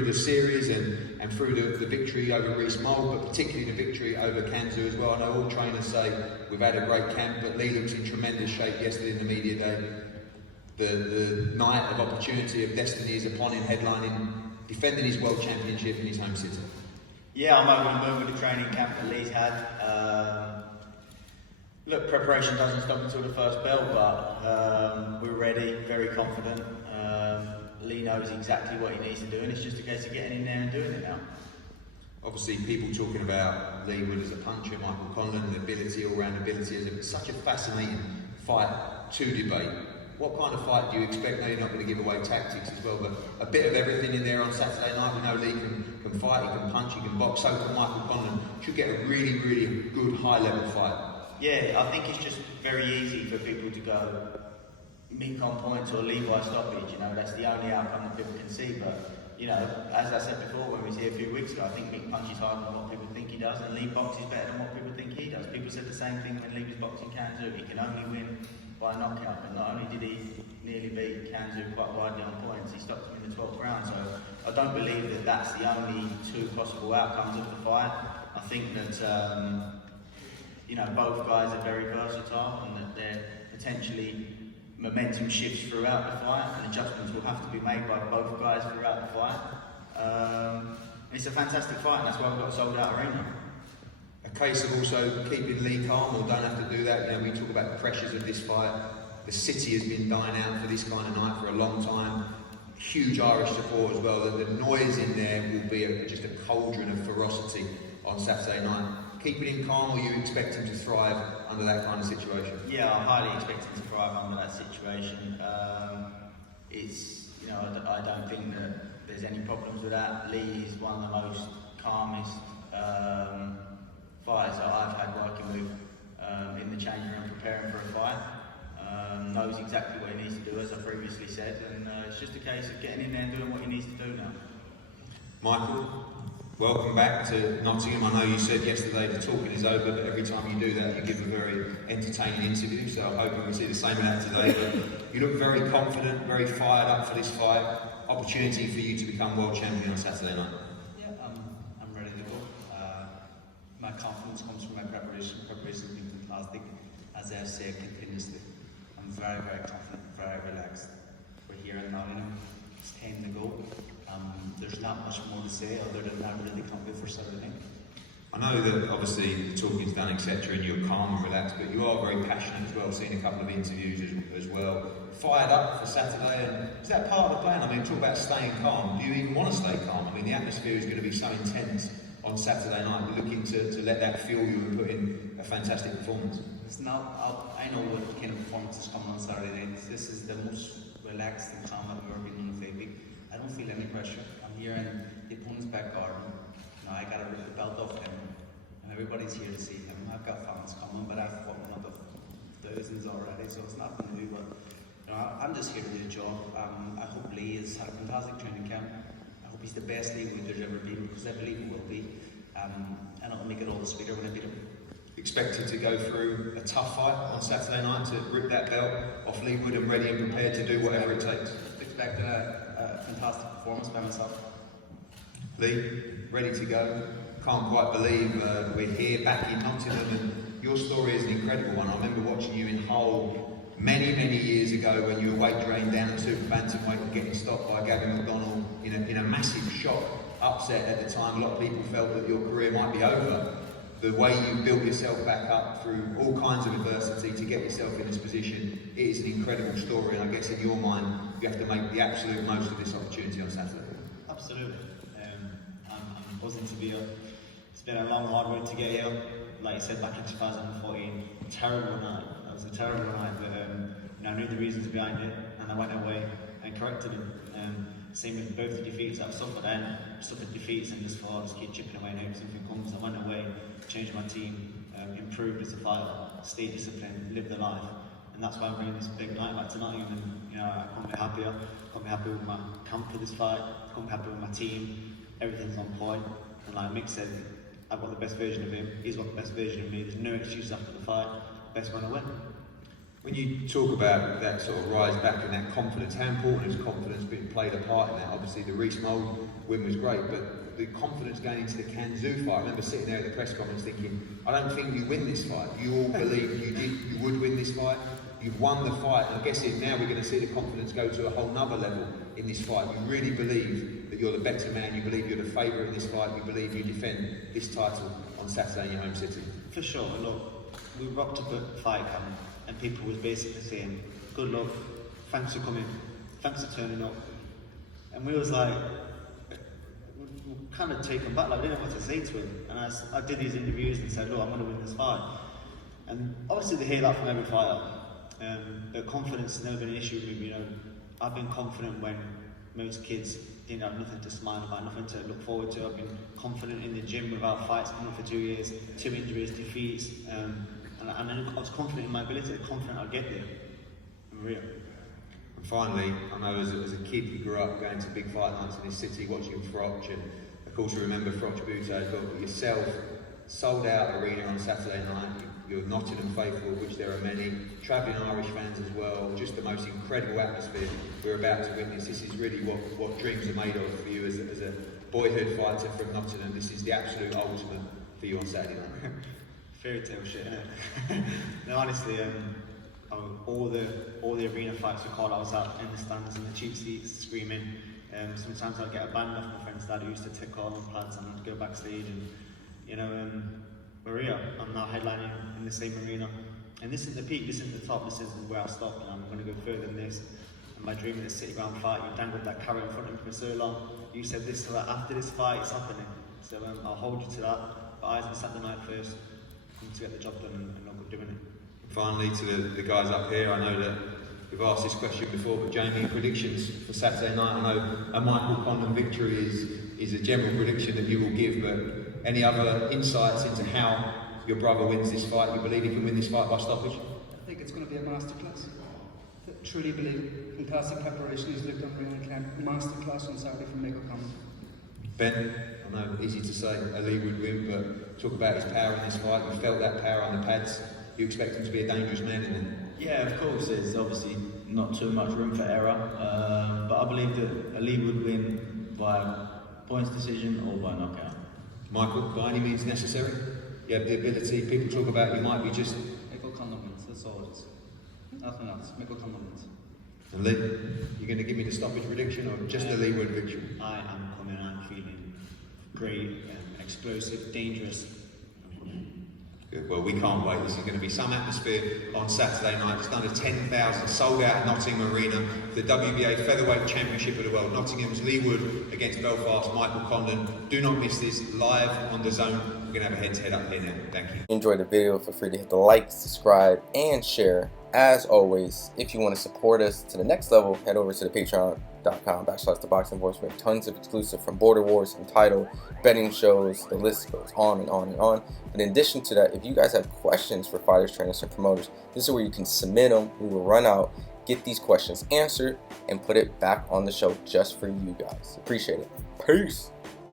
through the series and through the victory over Reece Mould, but particularly the victory over Kanzu as well. I know all trainers say we've had a great camp, but Leigh looks in tremendous shape yesterday in the media day. The night of opportunity of destiny is upon him, headlining, defending his world championship in his home city. Yeah, I'm over the moon with the training camp that Leigh's had. Look, preparation doesn't stop until the first bell, but we're ready, very confident. Leigh knows exactly what he needs to do, and it's just a case of getting in there and doing it now. Obviously, people talking about Leigh Wood as a puncher, Michael Conlan, the ability, all-round ability, it's such a fascinating fight to debate. What kind of fight do you expect? Now you're not going to give away tactics as well, but a bit of everything in there on Saturday night. We know Leigh can fight, he can punch, he can box. So can Michael Conlan. Should get a really, really good high-level fight. Yeah, I think it's just very easy for people to go Mick on points or Leigh by stoppage. You know, that's the only outcome that people can see. But you know, as I said before when we was here a few weeks ago, I think Mick punches harder than what people think he does, and Leigh boxes better than what people think he does. People said the same thing when Leigh was boxing Kanzu. He can only win by knockout, and not only did he nearly beat Kanzu quite widely on points, he stopped him in the 12th round. So I don't believe that that's the only two possible outcomes of the fight. I think that you know, both guys are very versatile, and that they're potentially momentum shifts throughout the fight, and adjustments will have to be made by both guys throughout the fight. It's a fantastic fight, and that's why we've got a sold-out arena. A case of also keeping Leigh calm, or don't have to do that. You know, we talk about the pressures of this fight. The city has been dying out for this kind of night for a long time. Huge Irish support as well. The noise in there will be just a cauldron of ferocity on Saturday night. Keeping him calm, or you expect him to thrive under that kind of situation? Yeah, I highly expect him to thrive under that situation. You know, I don't think that there's any problems with that. Leigh is one of the most calmest fighters that I've had working with in the changing room preparing for a fight. Knows exactly what he needs to do, as I previously said, and it's just a case of getting in there and doing what he needs to do now. Michael, welcome back to Nottingham. I know you said yesterday the talking is over, but every time you do that you give a very entertaining interview, so I'm hoping we see the same of that today. But you look very confident, very fired up for this fight. Opportunity for you to become world champion on Saturday night. Yeah, I'm ready to go. My confidence comes from my preparation. Preparation has been fantastic, as I've said continuously. I'm very, very confident, very relaxed. We're here in Nottingham. It's time to go. There's not much more to say other than I'm really confident for Saturday. I know that obviously the talking's done, etc., and you're calm and relaxed, but you are very passionate as well. I've seen a couple of interviews as well. Fired up for Saturday, and is that part of the plan? I mean, talk about staying calm. Do you even want to stay calm? I mean, the atmosphere is going to be so intense on Saturday night. We're looking to let that fuel you and put in a fantastic performance. It's not. I know what kind of performance is coming on Saturday night. This is the most relaxed and calm I've ever been on the field. I don't feel any pressure. I'm here in the opponent's back garden. Now I got to rip the belt off him. And everybody's here to see him. I've got fans coming, but I've fought another thousands already, so it's nothing new. But you know, I'm just here to do the job. I hope Leigh has had a fantastic training camp. I hope he's the best Leigh Wood there's ever been, because I believe he will be. And it'll make it all the sweeter when I beat him. Expected to go through a tough fight on Saturday night to rip that belt off Leigh Wood, and ready and prepared to do whatever it takes. Expecting a fantastic performance by myself. Leigh, ready to go. Can't quite believe we're here back in Nottingham, and your story is an incredible one. I remember watching you in Hull many, many years ago when you were weight drained down to super bantamweight and getting stopped by Gavin McDonnell in a massive shock upset at the time. A lot of people felt that your career might be over. The way you built yourself back up through all kinds of adversity to get yourself in this position, it is an incredible story, and I guess in your mind you have to make the absolute most of this opportunity on Saturday. Absolutely. I'm buzzing to be here. It's been a long, hard road to get here. Like I said, back in 2014, terrible night. That was a terrible night, but you know, I knew the reasons behind it, and I went away and corrected it. Same with both the defeats I've suffered, and suffered defeats and just thought I'll just keep chipping away and hope something comes. I went away, changed my team, improved as a fighter, stayed disciplined, lived the life, and that's why I'm bringing this big night back to Nottingham. And you know, I can't be happier. Can't be happy with my camp for this fight. Can't be happy with my team. Everything's on point. And like Mick said, I've got the best version of him. He's got the best version of me. There's no excuse after the fight. Best man to win. When you talk about that sort of rise back and that confidence, how important has confidence been played a part in that? Obviously the Reece Mould win was great, but the confidence going into the Kanzu fight, I remember sitting there at the press conference thinking, I don't think you win this fight. You all believed you would win this fight. You've won the fight, and I guess now we're going to see the confidence go to a whole nother level in this fight. You really believe that you're the better man, you believe you're the favourite in this fight, you believe you defend this title on Saturday in your home city. For sure. Look, we rocked up at fight camp and people was basically saying, good luck, thanks for coming, thanks for turning up. And we was like, we kind of taken back, like we didn't know what to say to him. And I did these interviews and said, look, I'm going to win this fight. And obviously they hear that from every fighter. But confidence has never been an issue with me. You know, I've been confident when most kids didn't have nothing to smile about, nothing to look forward to. I've been confident in the gym without fights coming up for 2 years, 2 injuries, defeats, and I was confident in my ability, confident I'd get there. I'm real. And finally, I know as a kid you grew up going to big fight nights in this city, watching Froch, and of course you remember Froch Buto, but yourself, sold out arena on Saturday night. You're Nottingham faithful, of which there are many, travelling Irish fans as well, just the most incredible atmosphere we're about to witness. This is really what dreams are made of for you as a boyhood fighter from Nottingham. This is the absolute ultimate for you on Saturday night. Fairy tale shit, innit? No, honestly, all the arena fights were called. I was out in the stands in the cheap seats screaming. Sometimes I'd get a band off my friend's dad who used to take all my pads and I'd go backstage and, you know, Maria, I'm now headlining in the same arena. And this is the peak, this is the top, this is where I stop, and I'm going to go further than this. And my dream is a city ground fight. You dangled that carrot in front of me for so long. You said this, so that after this fight, it's happening. So I'll hold you to that. But eyes on Saturday night first, come to get the job done and not good doing it. Finally, to the guys up here, I know that we've asked this question before, but Jamie, predictions for Saturday night. I know a Michael Conlan victory is a general prediction that you will give, but any other insights into how your brother wins this fight? You believe he can win this fight by stoppage? I think it's going to be a masterclass. I truly believe fantastic preparation. He's looked unreal and masterclass on Saturday from Michael Conlan. Ben, I know easy to say a Leigh Wood win, but talk about his power in this fight. You felt that power on the pads. You expect him to be a dangerous man in there? Yeah, of course. There's obviously not too much room for error, but I believe that a Leigh would win by points decision or by knockout. Michael, by any means necessary? You have the ability. People talk about you might be just. Michael Conlan wins, that's all it is. Nothing else. Michael Conlan wins. And Lee, you're going to give me the stoppage prediction or just the Leigh Wood victory? I am coming out feeling great, explosive, dangerous. Good. Well, we can't wait. This is going to be some atmosphere on Saturday night. Just under 10,000 sold out at Nottingham Arena. The WBA Featherweight Championship of the World. Nottingham's Leigh Wood against Belfast Michael Conlan. Do not miss this live on Dazn. We're going to have a head-to-head up here now. Thank you. Enjoy the video. Feel free to hit the like, subscribe, and share. As always, if you want to support us to the next level, head over to the patreon.com/ThaBoxingVoice. We have tons of exclusive from Border Wars, Entitled, betting shows, the list goes on and on and on. But in addition to that, if you guys have questions for fighters, trainers, and promoters, this is where you can submit them. We will run out, get these questions answered, and put it back on the show just for you guys. Appreciate it. Peace.